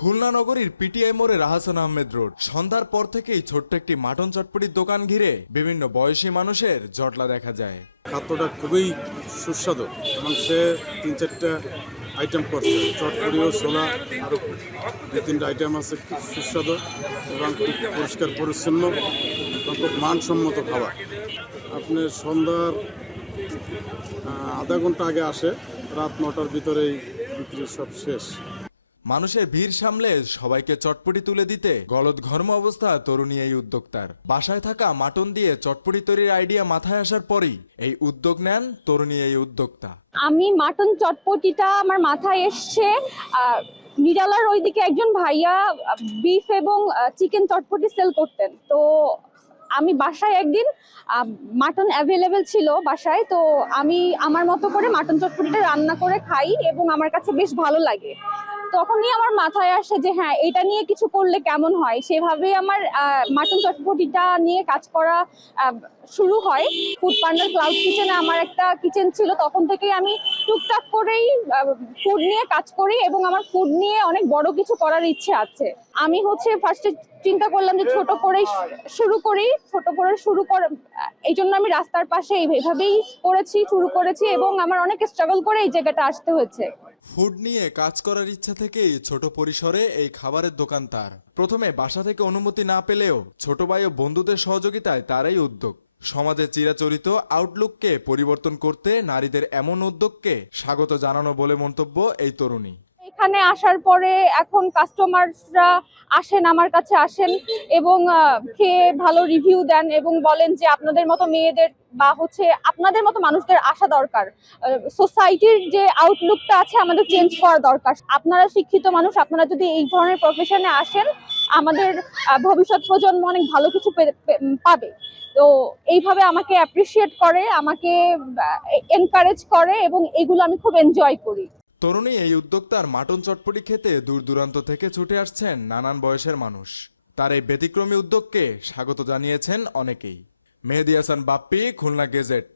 খুলনা নগরীর পিটিআই মোড়ে রাহাসান আহমেদ রোড। সন্ধ্যার পর থেকেই ছোট্ট একটি মাটন চটপটির দোকান ঘিরে বিভিন্ন বয়সী মানুষের জটলা দেখা যায়। খাদ্যটা খুবই সুস্বাদু এবং সে তিন চারটা আইটেম করছে চটপড়িও ছোলা আরও দু তিনটা আইটেম আছে, খুব সুস্বাদু এবং খুব পরিষ্কার পরিচ্ছন্ন এবং খুব মানসম্মত খাবার। আপনি সন্ধ্যার আধা ঘণ্টা আগে আসে, রাত নটার ভিতরেই বিক্রি সব শেষ। মানুষের ভিড় সামলে সবাইকে চটপটি তুলে দিতে গলদ ঘর্ম অবস্থা তরুণী এই উদ্যোক্তার। বাসায় থাকা মাটন দিয়ে চটপটি তৈরির আইডিয়া মাথায় আসার পরই এই উদ্যোগ নেন তরুণী এই উদ্যোক্তা। আমি মাটন চটপটিটা আমার মাথায় এসছে নিরালার ওইদিকে একজন ভাইয়া বিফ এবং চিকেন চটপটি সেল করতেন। তো আমি বাসায় একদিন মাটন অ্যাভেলেবেল ছিল বাসায়, তো আমি আমার মতো করে মাটন চটপটিটা রান্না করে খাই এবং আমার কাছে বেশ ভালো লাগে। তখনই আমার মাথায় আসে যে হ্যাঁ এটা নিয়ে কিছু করলে কেমন হয়? সেভাবেই আমার মাটন চটপটিটা নিয়ে কাজ করা শুরু হয়। ফুড পার্টনার ক্লাউড কিচেনে আমার একটা কিচেন ছিল। তখন থেকেই আমি টুকটাক করেই ফুড নিয়ে কাজ করি এবং আমার ফুড নিয়ে অনেক বড় কিছু করার ইচ্ছে আছে। আমি হচ্ছে ফার্স্টে চিন্তা করলাম যে, ছোট করেই শুরু করি। ছোট করে শুরু কর, এই জন্য আমি রাস্তার পাশে এইভাবেই করেছি, শুরু করেছি এবং আমার অনেক স্ট্রাগল করে এই জায়গাটা আসতে হয়েছে। ফুড নিয়ে কাজ করার ইচ্ছা থেকেই ছোট পরিসরে এই খাবারের দোকান তার। প্রথমে বাসা থেকে অনুমতি না পেলেও ছোট ভাই ও বন্ধুদের সহযোগিতায় তারাই উদ্যোগ। সমাজে চিরাচরিত আউটলুককে পরিবর্তন করতে নারীদের এমন উদ্যোগকে স্বাগত জানানো বলে মন্তব্য এই তরুণী। এখানে আসার পরে এখন কাস্টমারসরা আসেন, আমার কাছে আসেন এবং খেয়ে ভালো রিভিউ দেন এবং বলেন যে আপনাদের মতো মেয়েদের বা হচ্ছে আপনাদের মতো মানুষদের আসা দরকার। সোসাইটির যে আউটলুকটা আছে আমাদের চেঞ্জ করা দরকার। আপনারা শিক্ষিত মানুষ, আপনারা যদি এই ধরনের প্রফেশনে আসেন, আমাদের ভবিষ্যৎ প্রজন্ম অনেক ভালো কিছু পাবে। তো এইভাবে আমাকে অ্যাপ্রিসিয়েট করে, আমাকে এনকারেজ করে এবং এগুলো আমি খুব এনজয় করি। তরুণী এই উদ্যোক্তার মাটন চটপটি খেতে দূর দূরান্ত থেকে ছুটে আসছেন নানান বয়সের মানুষ। তার এই ব্যতিক্রমী উদ্যোগকে স্বাগত জানিয়েছেন অনেকেই। মেহেদি হাসান বাপ্পি, খুলনা গেজেট।